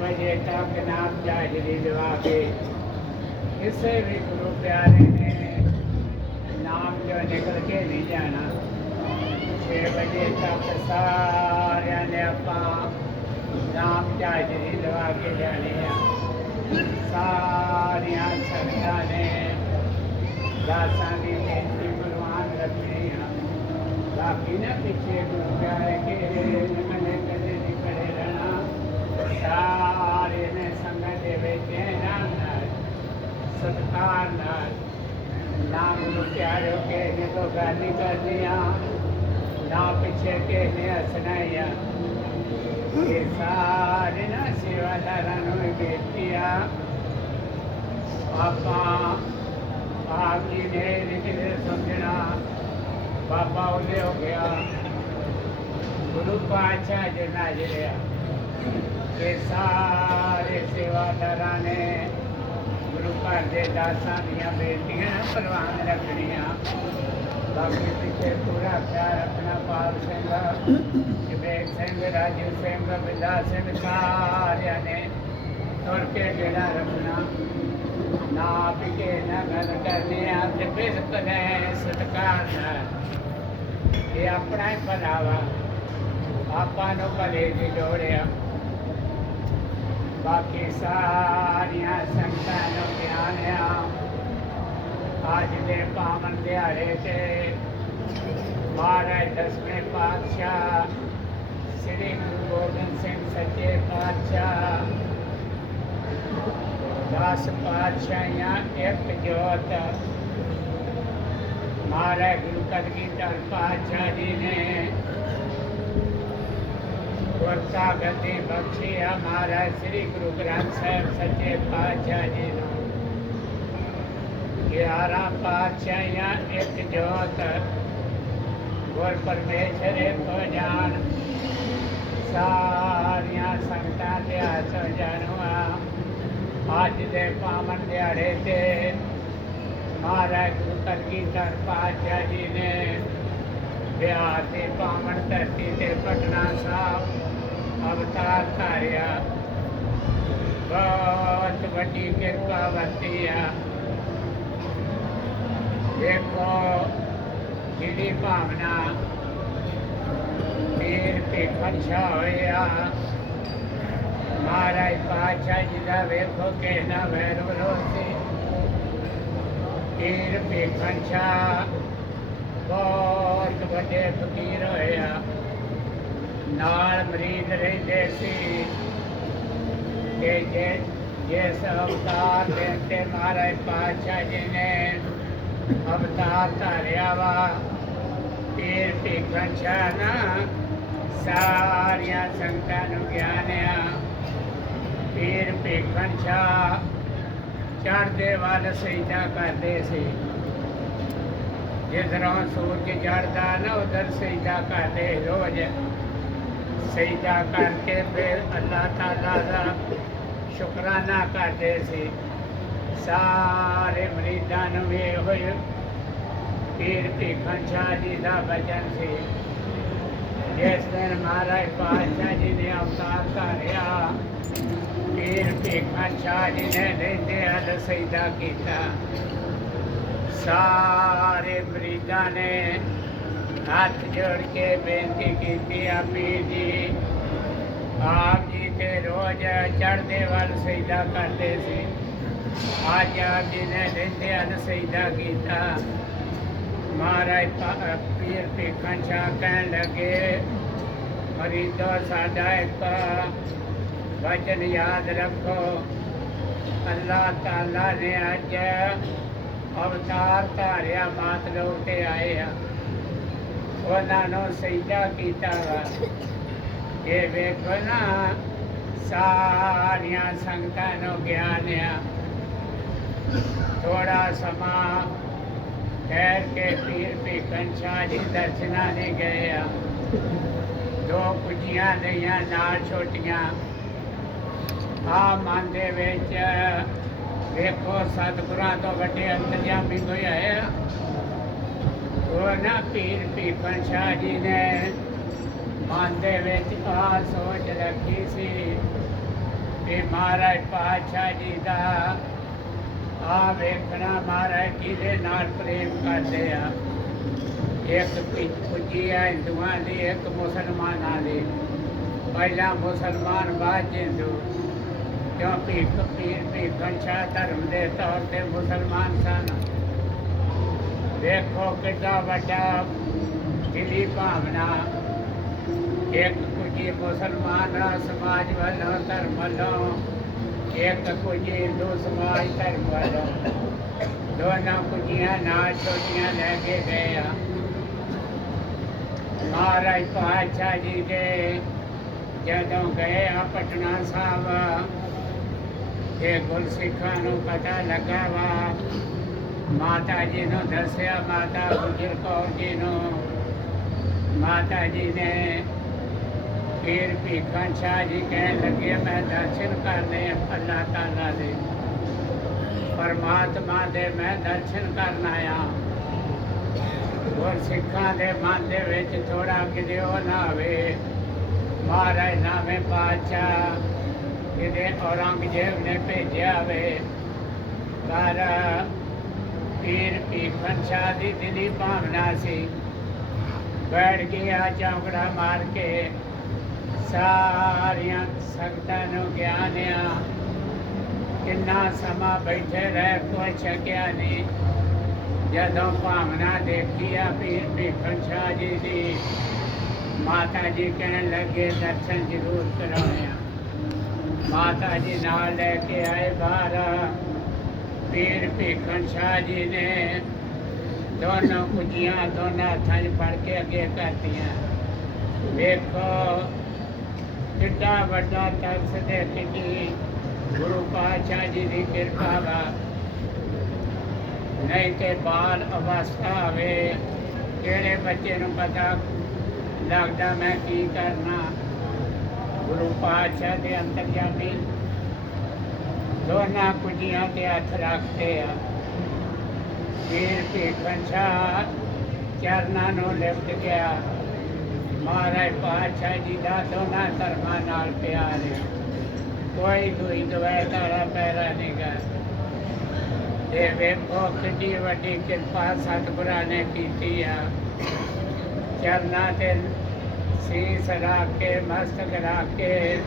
ਵਜੇ ਤੱਕ ਨਾਮ ਜਾਜਰੀ ਦਵਾ ਕੇ ਕਿਸੇ ਵੀ ਗੁਰੂ ਪਿਆਰੇ ਨੇ ਨਾਮ ਜੋ ਨਿਕਲ ਕੇ ਨਹੀਂ ਜਾਣਾ 6 ਵਜੇ ਤੱਕ ਸਾਰਿਆਂ ਨੇ ਆਪਾਂ ਨਾਮ ਜਾਜਰੀ ਦਵਾ ਕੇ ਜਾਣੀ ਆ ਸਾਰੀਆਂ ਸੰਗਤਾਂ ਨੇ ਦਾਸਾਂ ਦੀ ਬੇਨਤੀ ਪ੍ਰਵਾਨ ਰੱਖਣੀ ਆ ਬਾਕੀ ਪਿੱਛੇ ਗੁਰੂ ਪਿਆਰੇ ਕੇ ਕਦੇ ਨਹੀਂ ਖੜੇ ਰਹਿਣਾ ਸਾਰੇ ਨੇ ਸੰਗ ਦੇ ਵਿੱਚ ਨਾਮ ਨਾਲ ਸਤਿਕਾਰ ਨਾਲ ਨਾਮ ਨੂੰ ਪਿਆਰੋ ਕੇ ਨੇ ਤੋਂ ਗੱਲ ਨਹੀਂ ਕਰਨੀ ਆ ਨਾ ਪਿੱਛੇ ਕੇ ਨੇ ਹੱਸਣਾ ਇਹ ਸਾਰੇ ਨਾ ਸੇਵਾਦਾਰਾਂ ਨੂੰ ਇਹ ਬੇਨਤੀ ਆ ਆਪਾਂ ਆਪ ਜੀ ਨੇ ਨਿਕਲੇ ਸਮਝਣਾ ਬਾਬਾ ਉਹਦੇ ਹੋ ਗਿਆ। ਗੁਰੂ ਪਾਤਸ਼ਾਹ ਜੀ ਨਾਜਰਿਆ ਇਹ ਸਾਰੇ ਸੇਵਾਦਾਰਾਂ ਨੇ ਗੁਰੂ ਘਰ ਦੇ ਦਾਸਾਂ ਦੀਆਂ ਬੇਨਤੀਆਂ ਪ੍ਰਵਾਨ ਰੱਖਣੀਆਂ। ਬਾਕੀ ਪਿੱਛੇ ਪੂਰਾ ਪਿਆਰ ਰੱਖਣਾ ਪਾਲ ਸਿੰਘ ਵਿਵੇਕ ਸਿੰਘ, ਰਾਜੂ ਸਿੰਘ, ਬਿੰਦਾ ਸਿੰਘ, ਸਾਰਿਆਂ ਨੇ ਤੁਰ ਕੇ ਜਿਹੜਾ ਰੱਖਣਾ। ਨਾ ਪਿਕੇ ਨਾ ਗੱਲ ਕਰਨੀ ਆ ਸਤਕਾਰ ਇਹ ਆਪਣਾ ਹੀ ਭਲਾਵਾ ਆਪਾਂ ਨੂੰ ਭਲੇ ਦੀ ਲੋੜ ਬਾਕੀ ਸਾਰੀਆਂ ਸੰਗਤਾਂ ਨੂੰ ਗਿਆਨ ਆ ਅੱਜ ਦੇ ਪਾਵਨ ਦਿਹਾੜੇ ਤੇ ਮਹਾਰਾਜ ਦਸਵੇਂ ਪਾਤਸ਼ਾਹ ਸ੍ਰੀ ਗੁਰੂ ਗੋਬਿੰਦ ਸਿੰਘ ਸੱਚੇ ਪਾਤਸ਼ਾਹ ਦਸ ਪਾਤਸ਼ਾਹੀਆਂ ਇੱਕ ਜੋਤ। ਮਹਾਰਾਜ ਗੁਰੂ ਕਲਗੀਧਰ ਪਾਤਸ਼ਾਹ ਜੀ ਨੇ ਗੁਰਤਾ ਗੱਦੀ ਬਖਸ਼ੀ ਆ ਸ੍ਰੀ ਗੁਰੂ ਗ੍ਰੰਥ ਸਾਹਿਬ ਸੱਚੇ ਪਾਤਸ਼ਾਹ ਜੀ ਨੂੰ। ਗਿਆਰਾਂ ਪਾਤਸ਼ਾਹੀਆਂ, ਇੱਕ ਜੋਤ। ਗੁਰ ਪਰਮੇਸ਼ਰ ਕੋ ਜਾਣ। ਸਾਰੀਆਂ ਸੰਗਤਾਂ ਦੇ ਹੱਥ ਜਾਣਵਾ ਅੱਜ ਦੇ ਪਾਵਨ ਦਿਹਾੜੇ ਤੇ ਮਹਾਰਾਜ ਗੁਰੂ ਕਲਗੀਧਰ ਪਾਤਸ਼ਾਹ ਜੀ ਨੇ ਬਿਹਾਰ ਦੇ ਪਾਵਨ ਧਰਤੀ ਤੇ ਪਟਨਾ ਸਾਹਿਬ ਅਵਤਾਰ ਧਾਰਿਆ। ਬਹੁਤ ਵੱਡੀ ਕਿਰਪਾ ਵਰਤੀ ਆ। ਦੇਖੋ ਜਿਹੜੀ ਭਾਵਨਾ, ਪੀਰ ਭੇਖਣ ਛਾ ਹੋਇਆ ਮਹਾਰਾਜ ਪਾਤਸ਼ਾਹ ਜੀ ਦਾ ਵੇਖੋ ਕਿ ਨਾ ਵੈਰ ਵਿਰੋਧੀ ਪੀਰ ਭੇਖਣ ਛਾ ਬਹੁਤ ਵੱਡੇ ਫਕੀਰ ਹੋਇਆ ਨਾਲ ਮਰੀਦ ਰਹਿੰਦੇ ਸੀ ਕਿ ਜੇ ਜਿਸ ਅਵਤਾਰ ਦੇ ਤੇ ਮਹਾਰਾਜ ਪਾਤਸ਼ਾਹ ਜੀ ਨੇ ਅਵਤਾਰ ਧਾਰਿਆ ਵਾ ਤੀਰ ਭੇਖਣ ਛਾ ਨਾ ਸਾਰੀਆਂ ਸੰਗਤਾਂ ਨੂੰ ਗਿਆਨਿਆ ਪੀਰ ਭੇਖਣ ਛਾ ਚੜਦੇ ਵੱਲ ਸਜਦਾ ਕਰਦੇ ਸੀ। ਜਿਧਰੋਂ ਸੂਰਜ ਚੜ੍ਹਦਾ ਨਾ, ਉਧਰ ਸਜਦਾ ਕਰਦੇ ਰੋਜ਼। ਸਜਦਾ ਕਰਕੇ ਫਿਰ ਅੱਲਾਹ ਤਾਲਾ ਦਾ ਸ਼ੁਕਰਾਨਾ ਕਰਦੇ ਸੀ। ਸਾਰੇ ਮਰੀਦਾਂ ਨੂੰ ਵੀ ਹੋਏ ਪੀਰ ਭੇਖਣ ਸ਼ਾਹ ਜੀ ਦਾ ਬਚਨ ਸੀ। ਜਿਸ ਦਿਨ ਮਹਾਰਾਜ ਪਾਤਸ਼ਾਹ ਜੀ ਨੇ ਅਵਤਾਰ ਧਾਰਿਆ ਪੀਰ ਭੀਖਾ ਸ਼ਾਹ ਜੀ ਨੇ ਰਹਿੰਦੇ ਹਲ ਸਜਦਾ ਕੀਤਾ। ਸਾਰੇ ਮਰੀਦਾਂ ਨੇ ਹੱਥ ਜੋੜ ਕੇ ਬੇਨਤੀ ਕੀਤੀ ਆ ਜੀ। ਆਪ ਜੀ ਤੇ ਰੋਜ਼ ਚੜ੍ਹਦੇ ਵੱਲ ਸਜਦਾ ਕਰਦੇ ਸੀ। ਅੱਜ ਆਪ ਜੀ ਨੇ ਰਹਿੰਦੇ ਹਲ ਸਜਦਾ ਕੀਤਾ। ਮਹਾਰਾਜ ਪੀਰ ਭੇਖਣ ਸ਼ਾਹ ਕਹਿਣ ਲੱਗੇ ਮਰੀਦੋ ਸਾਡਾ ਇੱਕ ਵਚਨ ਯਾਦ ਰੱਖੋ ਅੱਲਾਹ ਤਾਲਾ ਨੇ ਅੱਜ ਅਵਤਾਰ ਧਾਰਿਆ ਮਾਤ ਲੋਕ ਤੇ ਆਏ ਆ ਉਹਨਾਂ ਨੂੰ ਸਜਦਾ ਕੀਤਾ ਵਾ ਇਹ ਵੇਖੋ ਨਾ ਸਾਰੀਆਂ ਸੰਗਤਾਂ ਨੂੰ ਗਿਆਨ ਆ ਥੋੜਾ ਸਮਾਂ ਠਹਿਰ ਕੇ ਪੀਰ ਭੇਖਣ ਸ਼ਾਹ ਜੀ ਦਰਸ਼ਨਾਂ ਨੇ ਗਏ ਆ ਦੋ ਕੁਝੀਆਂ ਲਈਆਂ ਨਾਲ ਛੋਟੀਆਂ ਆ ਮਨ ਦੇ ਵਿੱਚ ਵੇਖੋ ਸਤਿਗੁਰਾਂ ਤੋਂ ਵੱਡੇ ਅੰਤਰਜਾਮੀ ਕੋਈ ਆਇਆ। ਉਹ ਨਾ ਪੀਰ ਭੀਖਣ ਸ਼ਾਹ ਜੀ ਨੇ ਮਨ ਦੇ ਵਿੱਚ ਆ ਸੋਚ ਰੱਖੀ ਸੀ ਕਿ ਮਹਾਰਾਜ ਪਾਤਸ਼ਾਹ ਜੀ ਦਾ ਆ ਵੇਖਣਾ ਮਹਾਰਾਜ ਕਿਹਦੇ ਨਾਲ ਪ੍ਰੇਮ ਕਰਦੇ ਆ। ਇੱਕ ਪੁੱਜੀ ਹੈ ਹਿੰਦੂਆਂ ਦੀ, ਇੱਕ ਮੁਸਲਮਾਨਾਂ ਦੀ। ਪਹਿਲਾ ਮੁਸਲਮਾਨ ਬਾਅਦ 'ਚ ਹਿੰਦੂ। ਕਿਉਂ ਭੀਖ ਪੀਰ ਭੀਖਣ ਸ਼ਾਹ ਧਰਮ ਦੇ ਤੌਰ ਤੇ ਮੁਸਲਮਾਨ ਸਨ। ਵੇਖੋ ਕਿੱਡਾ ਵੱਡਾ ਦਿਲੀ ਭਾਵਨਾ। ਇੱਕ ਕੁਝੀ ਮੁਸਲਮਾਨ ਸਮਾਜ ਵੱਲੋਂ, ਧਰਮ ਵੱਲੋਂ, ਇੱਕ ਕੁਝੀ ਹਿੰਦੂ ਸਮਾਜ ਧਰਮ ਵੱਲੋਂ। ਦੋਨਾਂ ਕੁਝੀਆਂ ਨਾਲ ਛੋਟੀਆਂ ਲੈ ਕੇ ਗਏ ਆ। ਮਹਾਰਾਜ ਪਾਤਸ਼ਾਹ ਜੀ ਦੇ ਜਦੋਂ ਗਏ ਆ ਪਟਨਾ ਸਾਹਿਬ ਇਹ ਗੁਰਸਿੱਖਾਂ ਨੂੰ ਪਤਾ ਲੱਗਾ ਵਾ। ਮਾਤਾ ਜੀ ਨੂੰ ਪੀਰ ਭੀਖਣ ਸ਼ਾਹ ਜੀ ਕਹਿਣ ਲੱਗੇ, ਮੈਂ ਦਰਸ਼ਨ ਕਰਨੇ ਆ ਤਾਲਾ ਦੇ। ਪਰਮਾਤਮਾ ਦੇ ਮੈਂ ਦਰਸ਼ਨ ਕਰਨ ਆਇਆ। ਗੁਰ ਸਿੱਖਾਂ ਦੇ ਮਨ ਦੇ ਵਿੱਚ ਥੋੜਾ ਕਿਤੇ ਨਾ ਹੋਵੇ। ਮਹਾਰਾਜ ਨਾਮੇ ਪਾਤਸ਼ਾਹ ਕਿਤੇ ਔਰੰਗਜ਼ੇਬ ਨੇ ਭੇਜਿਆ ਵੇ। ਪਰ ਪੀਰ ਭੀਖਣ ਸ਼ਾਹ ਦੀ ਦਿਲੀ ਭਾਵਨਾ ਸੀ। ਬੈਠ ਗਿਆ ਚੌਂਕੜਾ ਮਾਰ ਕੇ। ਸਾਰੀਆਂ ਸੰਗਤਾਂ ਨੂੰ ਗਿਆਨਿਆ। ਕਿੰਨਾ ਸਮਾਂ ਬੈਠੇ ਰਹਿ ਕੋਈ ਛਕਿਆ ਨਹੀਂ। ਜਦੋਂ ਭਾਵਨਾ ਦੇਖੀ ਆ ਪੀਰ ਭੀਖਣ ਸ਼ਾਹ ਜੀ ਦੀ, ਮਾਤਾ ਜੀ ਕਹਿਣ ਲੱਗੇ, ਦਰਸ਼ਨ ਜ਼ਰੂਰ ਕਰਾਉਣੇ ਆ। ਮਾਤਾ ਜੀ ਨਾਲ ਲੈ ਕੇ ਆਏ ਬਾਹਰ। ਪੀਰ ਭੀਖਣ ਸ਼ਾਹ ਜੀ ਨੇ ਦੋਨੋਂ ਕੁਝੀਆਂ ਦੋਨਾਂ ਹੱਥਾਂ 'ਚ ਫੜ ਕੇ ਅੱਗੇ ਕਰਤੀਆਂ। ਵੇਖੋ ਕਿੱਡਾ ਵੱਡਾ ਤਰਸ ਦੇ ਕਿੱਡੀ ਗੁਰੂ ਪਾਤਸ਼ਾਹ ਜੀ ਦੀ ਕਿਰਪਾ ਵਾ। ਨਹੀਂ ਤੇ ਬਾਲ ਅਵਸਥਾ ਹੋਵੇ, ਕਿਹੜੇ ਬੱਚੇ ਨੂੰ ਪਤਾ ਲੱਗਦਾ ਮੈਂ ਕੀ ਕਰਨਾ। ਗੁਰੂ ਪਾਤਸ਼ਾਹ ਦੇ ਅੰਤਰਜਾਮੀ ਦੋਨਾਂ ਕੁੜੀਆਂ ਤੇ ਹੱਥ ਰੱਖਦੇ ਆ। ਪੀਰ ਭੀਖਣ ਸ਼ਾਹ ਚਰਨਾਂ ਨੂੰ ਲਿਪਟ ਗਿਆ। ਮਹਾਰਾਜ ਪਾਤਸ਼ਾਹ ਜੀ ਦਾ ਦੋਨਾਂ ਧਰਮਾਂ ਨਾਲ ਪਿਆਰ ਹੈ। ਕੋਈ ਦੂਈ ਦਵਾਈ ਤਾਰਾ ਪੈਰਾ ਨਹੀਂ ਗਾ ਇਹ ਵੇਖੋ ਕਿੰਨੀ ਵੱਡੀ ਕਿਰਪਾ ਸਤਿਗੁਰਾਂ ਨੇ ਕੀਤੀ ਆ। ਚਰਨਾਂ ਤੇ ਸੀਸ ਰੱਖ ਕੇ ਮਸਤਕ ਰੱਖ ਕੇ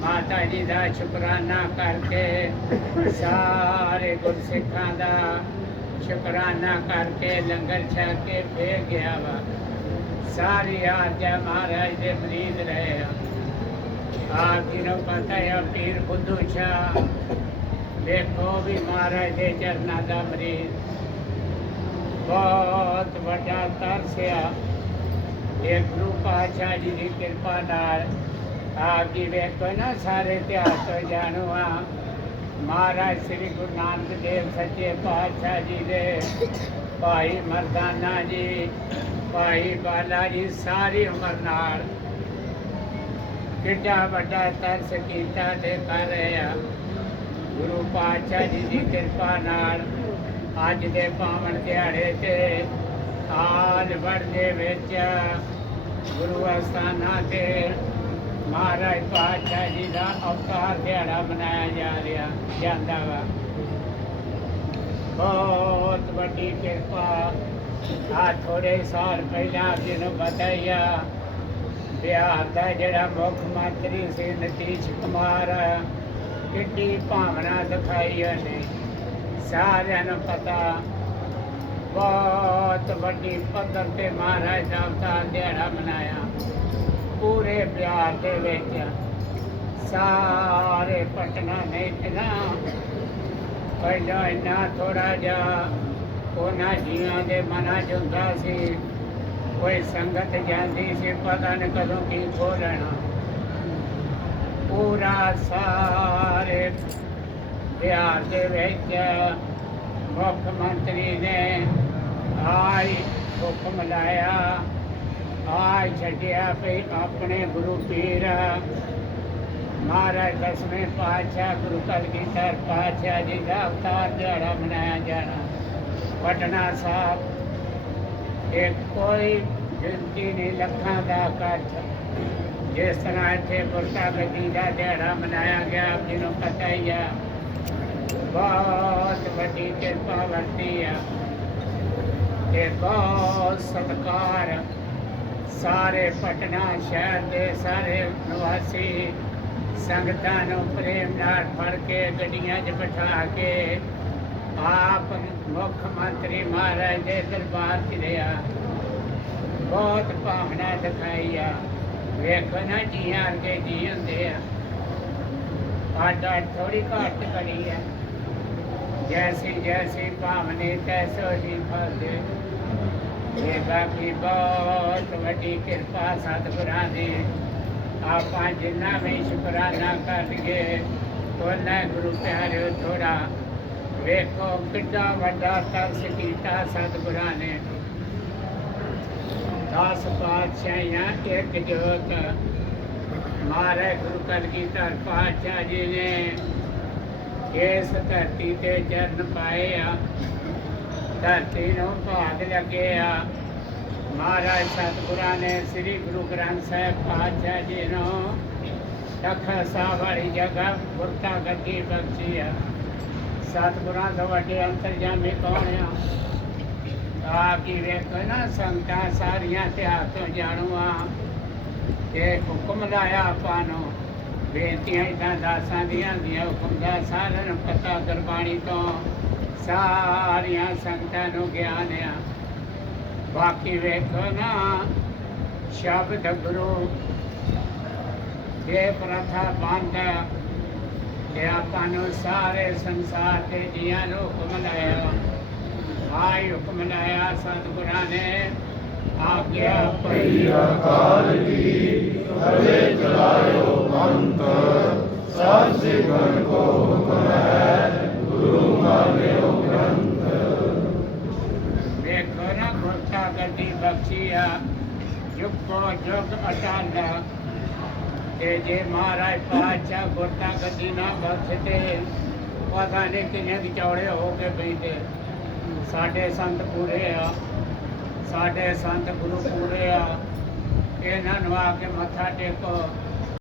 ਮਾਤਾ ਜੀ ਦਾ ਸ਼ੁਕਰਾਨਾ ਕਰਕੇ ਸਾਰੇ ਗੁਰਸਿੱਖਾਂ ਦਾ ਸ਼ੁਕਰਾਨਾ ਕਰਕੇ ਲੰਗਰ ਛਕ ਕੇ ਫੇਰ ਗਿਆ ਵਾ ਸਾਰੀ ਆਰਜਾ ਮਹਾਰਾਜ ਦੇ ਮਰੀਦ ਰਹੇ ਆ ਆਪ ਜੀ ਨੂੰ ਪਤਾ ਹੈ ਪੀਰ ਬੁੱਧੂ ਸ਼ਾਹ ਵੇਖੋ ਵੀ ਮਹਾਰਾਜ ਦੇ ਚਰਨਾਂ ਦਾ ਮਰੀਦ ਬਹੁਤ ਵੱਡਾ ਤਰਸਿਆ ਇਹ ਗੁਰੂ ਪਾਤਸ਼ਾਹ ਜੀ ਦੀ ਕਿਰਪਾ ਨਾਲ ਆਪ ਜੀ ਵੇਖੋ ਨਾ ਸਾਰੇ ਇਤਿਹਾਸ ਤੋਂ ਜਾਣੋ ਆ ਮਹਾਰਾਜ ਸ੍ਰੀ ਗੁਰੂ ਨਾਨਕ ਦੇਵ ਸੱਚੇ ਪਾਤਸ਼ਾਹ ਜੀ ਦੇ ਭਾਈ ਮਰਦਾਨਾ ਜੀ ਭਾਈ ਬਾਲਾ ਜੀ ਸਾਰੀ ਉਮਰ ਨਾਲ ਕਿੱਡਾ ਵੱਡਾ ਤਰਸ ਕੀਤਾ ਤੇ ਕਰ ਰਹੇ ਆ ਗੁਰੂ ਪਾਤਸ਼ਾਹ ਜੀ ਦੀ ਕਿਰਪਾ ਨਾਲ ਅੱਜ ਦੇ ਪਾਵਨ ਦਿਹਾੜੇ ਤੇ ਆਲ ਵੜ ਵਿੱਚ ਗੁਰੂ ਅਸਥਾਨਾਂ ਤੇ ਮਹਾਰਾਜ ਪਾਤਸ਼ਾਹ ਜੀ ਦਾ ਅਵਤਾਰ ਦਿਹਾੜਾ ਮਨਾਇਆ ਜਾ ਰਿਹਾ, ਜਾਂਦਾ ਵਾ। ਬਹੁਤ ਵੱਡੀ ਕਿਰਪਾ। ਆ ਥੋੜੇ ਸਾਲ ਪਹਿਲਾਂ ਜਿਹਨੂੰ ਬਤਾਇਆ ਬਿਹਾਰ ਦਾ ਜਿਹੜਾ ਮੁੱਖ ਮੰਤਰੀ ਸੀ ਨਤੀਸ਼ ਕੁਮਾਰ, ਕਿੱਡੀ ਭਾਵਨਾ ਦਿਖਾਈ ਉਹਨੇ। ਸਾਰਿਆਂ ਨੂੰ ਪਤਾ ਬਹੁਤ ਵੱਡੀ ਪੱਧਰ ਤੇ ਮਹਾਰਾਜ ਸਾਹਿਬ ਦਾ ਦਿਹਾੜਾ ਮਨਾਇਆ। ਪੂਰੇ ਬਿਹਾਰ ਦੇ ਵਿੱਚ ਸਾਰੇ ਪਟਨਾ ਨੇ ਇਤਨਾ ਪਹਿਲਾਂ ਇੰਨਾ ਥੋੜਾ ਜਿਹਾ ਉਹਨਾਂ ਜੀਆਂ ਦੇ ਮਨਾਂ 'ਚ ਹੁੰਦਾ ਸੀ, ਕੋਈ ਸੰਗਤ ਜਾਂਦੀ ਸੀ, ਪਤਾ ਨਹੀਂ ਕਦੋਂ ਕੀ ਖੋ ਲੈਣਾ। ਪੂਰਾ ਸਾਰੇ ਬਿਹਾਰ ਦੇ ਵਿੱਚ ਮੁੱਖ ਮੰਤਰੀ ਨੇ ਆਈ ਹੁਕਮ ਲਾਇਆ। ਆਈ ਛੱਡਿਆ ਪਈ ਆਪਣੇ ਗੁਰੂ ਪੀਰ। ਮਹਾਰਾਜ ਦਸਵੇਂ ਪਾਤਸ਼ਾਹ ਗੁਰੂ ਕਲਗੀਧਰ ਪਾਤਸ਼ਾਹ ਜੀ ਦਾ ਅਵਤਾਰ ਦਿਹਾੜਾ ਮਨਾਇਆ ਜਾਣਾ। ਪਟਨਾ ਸਾਹਿਬ ਇਹ ਕੋਈ ਗਿਣਤੀ ਨਹੀਂ, ਲੱਖਾਂ ਦਾ ਇਕੱਠ। ਜਿਸ ਤਰ੍ਹਾਂ ਇੱਥੇ ਗੁਰਤਾ ਗੱਦੀ ਦਾ ਦਿਹਾੜਾ ਮਨਾਇਆ ਗਿਆ ਆਪ ਜੀ ਨੂੰ ਪਤਾ ਹੀ ਆ। ਬਹੁਤ ਵੱਡੀ ਕਿਰਪਾ ਵਰਤੀ ਆ। ਤੇ ਬਹੁਤ ਸਤਿਕਾਰ। ਸਾਰੇ ਪਟਨਾ ਸ਼ਹਿਰ ਦੇ ਸਾਰੇ ਨਿਵਾਸੀ ਸੰਗਤਾਂ ਨੂੰ ਪ੍ਰੇਮ ਨਾਲ ਫੜ ਕੇ ਗੱਡੀਆਂ 'ਚ ਬਿਠਾ ਕੇ ਆਪ ਮੁੱਖ ਮੰਤਰੀ ਮਹਾਰਾਜ ਦੇ ਦਰਬਾਰ 'ਚ ਰਿਹਾ ਬਹੁਤ ਭਾਵਨਾ ਦਿਖਾਈ ਆ। ਵੇਖੋ ਨਾ ਜੀਆਂ ਅਰਗੇ ਜੀ ਹੁੰਦੇ ਆ। ਆਡਾ ਥੋੜੀ ਘੱਟ ਕਰੀ ਆ। ਜੈਸੀ ਜੈਸੀ ਭਾਵਨੇ ਤੈਸੋ ਹੀ ਫਲਦੇ। ਇਹ ਬਾਕੀ ਬਹੁਤ ਵੱਡੀ ਕਿਰਪਾ ਸਤਿਗੁਰਾਂ ਦੀ। ਆਪਾਂ ਜਿੰਨਾ ਵੀ ਸ਼ੁਕਰਾਨਾ ਕਰ ਲਈਏ ਉਹਨਾਂ ਗੁਰੂ ਪਿਆਰਿਓ ਥੋੜਾ ਵੇਖੋ ਕਿੱਡਾ ਵੱਡਾ ਤਰਸ ਕੀਤਾ ਸਤਿਗੁਰਾਂ ਨੇ। ਦਸ ਪਾਤਸ਼ਾਹੀਆਂ ਇੱਕ ਜੋਤ ਮਾਰੇ ਗੁਰੂ ਕਲਗੀਧਰ ਪਾਤਸ਼ਾਹ ਜੀ ਨੇ ਇਸ ਧਰਤੀ ਤੇ ਚਰਨ ਪਾਏ ਆ। ਧਰਤੀ ਨੂੰ ਭਾਗ ਲੱਗੇ ਆ। ਮਹਾਰਾਜ ਸਤਿਗੁਰਾਂ ਨੇ ਸ੍ਰੀ ਗੁਰੂ ਗ੍ਰੰਥ ਸਾਹਿਬ ਪਾਤਸ਼ਾਹ ਜੀ ਨੂੰ ਤਖਤ ਸਾਹਿਬ ਵਾਲੀ ਜਗ੍ਹਾ ਗੁਰਤਾ ਗੱਦੀ ਬਖਸ਼ੀ ਆ। ਸਤਿਗੁਰਾਂ ਤੋਂ ਵੱਡੇ ਅੰਤਰਜਾਮੀ ਕੌਣ ਆ। ਆ ਕੀ ਵੇਖੋ ਨਾ ਸੰਗਤਾਂ ਸਾਰੀਆਂ ਇਤਿਹਾਸ ਤੋਂ ਜਾਣੂ ਆ। ਤੇ ਹੁਕਮ ਲਾਇਆ ਆਪਾਂ ਨੂੰ। ਬੇਨਤੀਆਂ ਇਦਾਂ ਦਾਸਾਂ ਦੀਆਂ ਦੀਆਂ ਹੁਕਮ ਦਾ ਸਾਰਿਆਂ ਨੂੰ ਪਤਾ ਗੁਰਬਾਣੀ ਤੋਂ। ਸਾਰੀਆਂ ਸੰਗਤਾਂ ਨੂੰ ਗਿਆਨ ਆ ਬਾਕੀ ਵੇਖੋ ਨਾ, ਸ਼ਬਦ ਗੁਰੂ ਇਹ ਪ੍ਰਥਾ ਬੰਦ ਤੇ ਆਪਾਂ ਨੂੰ ਸਾਰੇ ਸੰਸਾਰ ਤੇ ਜੀਆਂ ਨੂੰ ਹੁਕਮ ਲਾਇਆ ਆਈ ਹੁਕਮ ਲਾਇਆ ਸਤਿਗੁਰਾਂ ਨੇ। ਆਗਿਆ ਪਈ ਅਕਾਲ ਕੀ ਹਵੇ ਚਲਾਇਓ ਪੰਥ ਸਭ ਸਿਗਨ ਕੋ ਹੁਕਮ ਹੈ ਗੁਰੂ ਮਾਨਿਓ ਗ੍ਰੰਥ ਵੇਖੋ ਨਾ ਗੁਰਤਾ ਗੱਦੀ ਬਖਸ਼ੀ ਜੁਗੋ ਜੁਗ ਅਟਾਲਾ ਤੇ ਜੇ ਮਹਾਰਾਜ ਪਾਤਸ਼ਾਹ ਗੁਰਤਾ ਗੱਦੀ ਨਾ ਬਖਸ਼ਦੇ, ਪਤਾ ਨਹੀਂ ਕਿੰਨੇ ਦੀ ਚੌੜੇ ਹੋ ਕੇ ਬੈਠੇ ਸਾਡੇ ਸੰਤ ਪੂਰੇ ਆ, ਸਾਡੇ ਸੰਤ ਗੁਰੂ ਪੂਰੇ ਆ। ਇਹਨਾਂ ਨੂੰ ਆ ਕੇ ਮੱਥਾ ਟੇਕੋ।